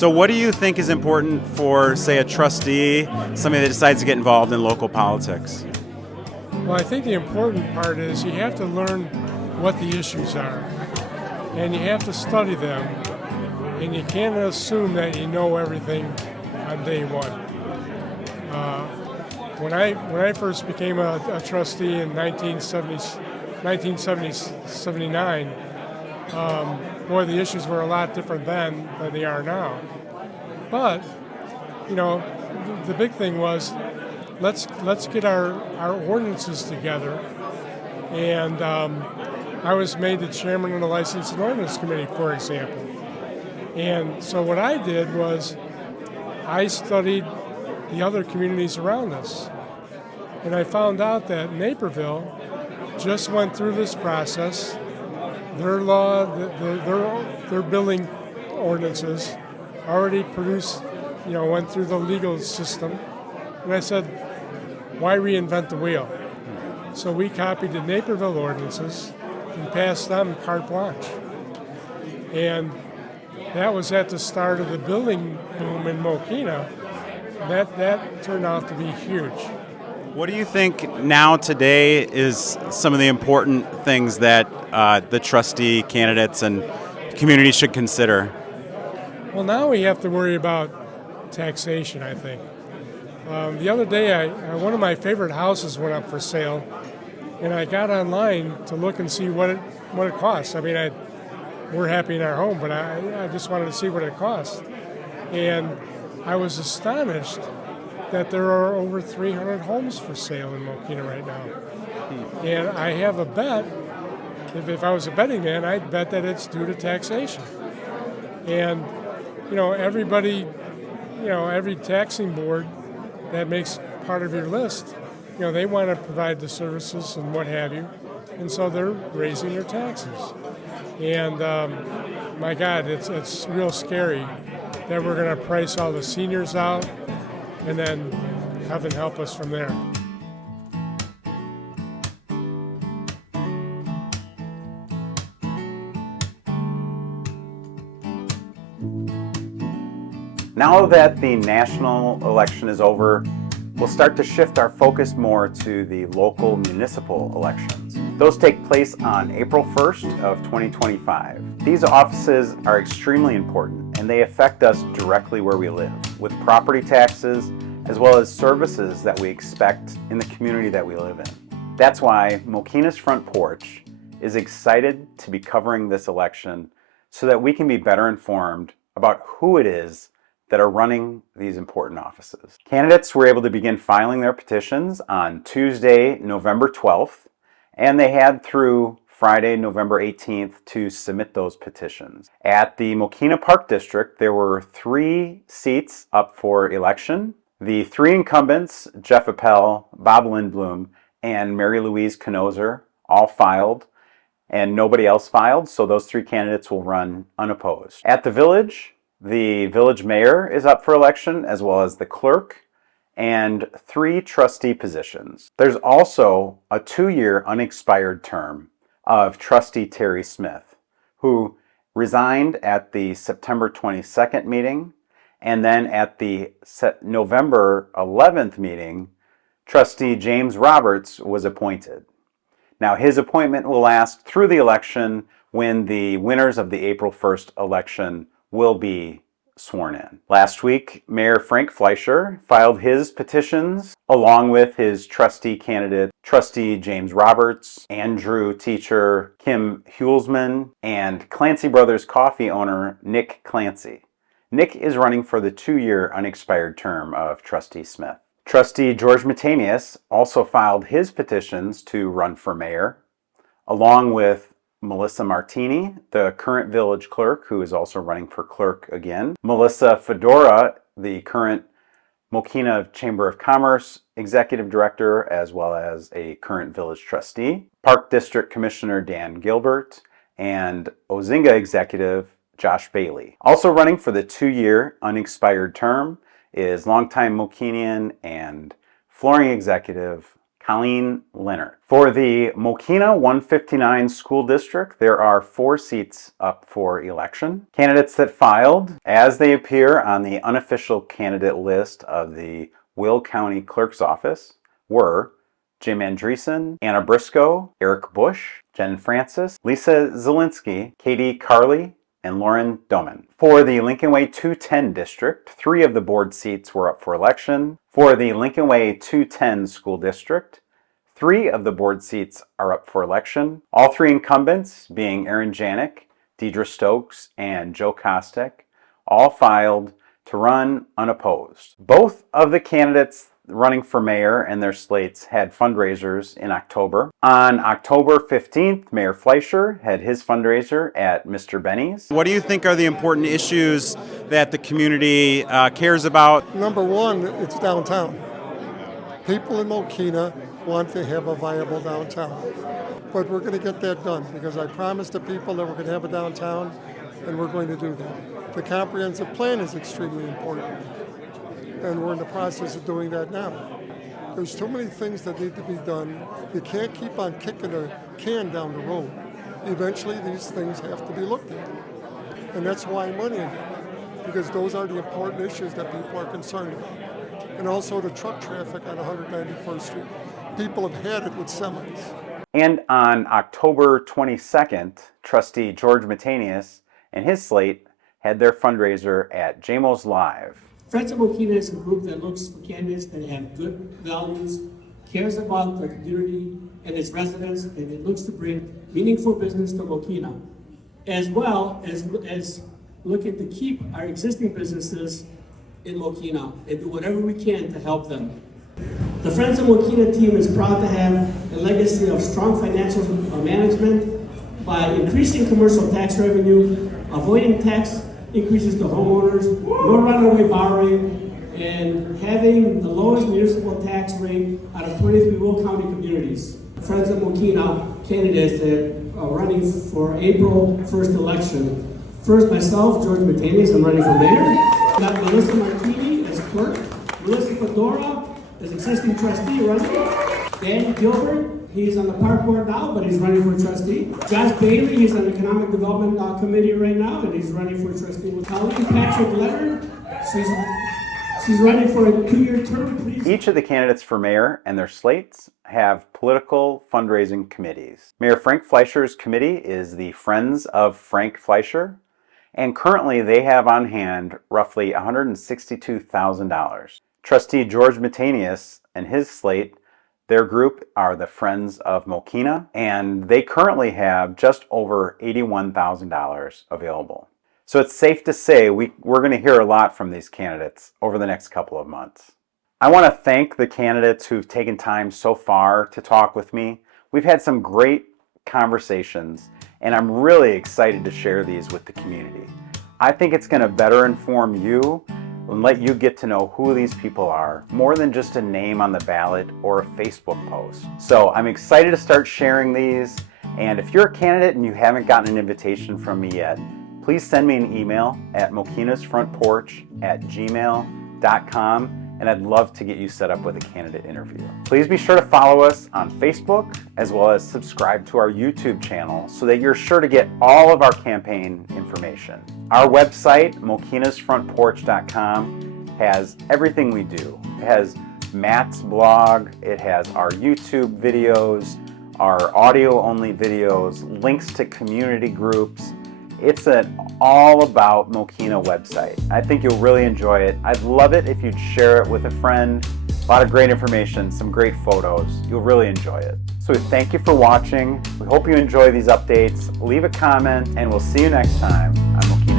So what do you think is important for, say, a trustee, somebody that decides to get involved in local politics? Well, I think the important part is you have to learn what the issues are, and you have to study them, and you can't assume that you know everything on day one. When I first became a trustee in 1979, boy, the issues were a lot different then than they are now. But, you know, the big thing was let's get our ordinances together. And I was made the chairman of the License and Ordinance Committee, for example. And so what I did was I studied the other communities around us. And I found out that Naperville just went through this process. Their law, their building ordinances already produced, went through the legal system. And I said, why reinvent the wheel? So we copied the Naperville ordinances and passed them carte blanche. And that was at the start of the building boom in Mokena. That turned out to be huge. What do you think now today is some of the important things that the trustee candidates and community should consider? Well, now we have to worry about taxation, I think. The other day, one of my favorite houses went up for sale, and I got online to look and see what it costs. I mean, we're happy in our home, but I just wanted to see what it cost. And I was astonished that there are over 300 homes for sale in Mokena right now. And I have a bet, if I was a betting man, I'd bet that it's due to taxation. And, everybody, every taxing board that makes part of your list, they want to provide the services and what have you. And so they're raising their taxes. And my God, it's real scary that we're going to price all the seniors out and then heaven help us from there. Now that the national election is over, we'll start to shift our focus more to the local municipal elections. Those take place on April 1st of 2025. These offices are extremely important and they affect us directly where we live, with property taxes as well as services that we expect in the community that we live in. That's why Mokena's Front Porch is excited to be covering this election so that we can be better informed about who it is that are running these important offices. Candidates were able to begin filing their petitions on Tuesday, November 12th, and they had through Friday, November 18th to submit those petitions. At the Mokena Park District, there were 3 seats up for election. The 3 incumbents, Jeff Appel, Bob Lindblom, and Mary Louise Knozer, all filed, and nobody else filed, so those 3 candidates will run unopposed. At the village mayor is up for election, as well as the clerk, and 3 trustee positions. There's also a 2-year unexpired term of trustee Terry Smith, who resigned at the September 22nd meeting, and then at the November 11th meeting, trustee James Roberts was appointed. Now, his appointment will last through the election when the winners of the April 1st election will be sworn in. Last week, Mayor Frank Fleischer filed his petitions along with his trustee candidate, trustee James Roberts, Andrew teacher Kim Hulsman, and Clancy Brothers Coffee owner Nick Clancy. Nick is running for the 2-year unexpired term of trustee Smith. Trustee George Matanius also filed his petitions to run for mayor, along with Melissa Martini, the current village clerk, who is also running for clerk again. Melissa Fedora, the current Mokena Chamber of Commerce executive director, as well as a current village trustee. Park District Commissioner Dan Gilbert, and Ozinga executive Josh Bailey. Also running for the 2-year unexpired term is longtime Mokenean and flooring executive Colleen Leonard. For the Mokena 159 School District, there are 4 seats up for election. Candidates that filed, as they appear on the unofficial candidate list of the Will County Clerk's Office, were Jim Andreessen, Anna Briscoe, Eric Bush, Jen Francis, Lisa Zielinski, Katie Carley, and Lauren Doman. For the Lincoln Way 210 district, 3 of the board seats were up for election. For the Lincoln Way 210 school district, 3 of the board seats are up for election. All 3 incumbents, being Aaron Janik, Deidre Stokes, and Joe Kostek, all filed to run unopposed. Both of the candidates running for mayor and their slates had fundraisers in October. On October 15th, Mayor Fleischer had his fundraiser at Mr. Benny's. What do you think are the important issues that the community cares about? Number one, it's downtown. People in Mokena want to have a viable downtown. But we're going to get that done because I promised the people that we're going to have a downtown, and we're going to do that. The comprehensive plan is extremely important, and we're in the process of doing that now. There's too many things that need to be done. You can't keep on kicking a can down the road. Eventually, these things have to be looked at. And that's why I'm running again, because those are the important issues that people are concerned about. And also the truck traffic on 191st Street. People have had it with semis. And on October 22nd, Trustee George Matanius and his slate had their fundraiser at JMO's Live. Friends of Mokena is a group that looks for candidates that have good values, cares about the community and its residents, and it looks to bring meaningful business to Mokena, as well as looking to keep our existing businesses in Mokena and do whatever we can to help them. The Friends of Mokena team is proud to have a legacy of strong financial management by increasing commercial tax revenue, avoiding tax increases to homeowners, no runaway borrowing, and having the lowest municipal tax rate out of 23 Will County communities. Friends of Mokena candidates that are running for April 1st election. First, myself, George Matanius, I'm running for mayor. Got Melissa Martini as clerk, Melissa Fedora as existing trustee running, Dan Gilbert, he's on the park board now, but he's running for trustee. Josh Bailey, he's on the economic development committee right now, and he's running for trustee. With Colleen Patrick Leonard, she's running for a 2-year term, please. Each of the candidates for mayor and their slates have political fundraising committees. Mayor Frank Fleischer's committee is the Friends of Frank Fleischer, and currently they have on hand roughly $162,000. Trustee George Matanius and his slate, their group are the Friends of Mokena, and they currently have just over $81,000 available. So it's safe to say we're going to hear a lot from these candidates over the next couple of months. I want to thank the candidates who've taken time so far to talk with me. We've had some great conversations, and I'm really excited to share these with the community. I think it's going to better inform you and let you get to know who these people are, more than just a name on the ballot or a Facebook post. So I'm excited to start sharing these, and if you're a candidate and you haven't gotten an invitation from me yet, please send me an email at mokenasfrontporch@gmail.com, and I'd love to get you set up with a candidate interview. Please be sure to follow us on Facebook, as well as subscribe to our YouTube channel so that you're sure to get all of our campaign information. Our website, mokenasfrontporch.com, has everything we do. It has Matt's blog, it has our YouTube videos, our audio-only videos, links to community groups. It's an all about Mokena website. I think you'll really enjoy it. I'd love it if you'd share it with a friend. A lot of great information, some great photos. You'll really enjoy it. So thank you for watching. We hope you enjoy these updates. Leave a comment, and we'll see you next time on Mokena.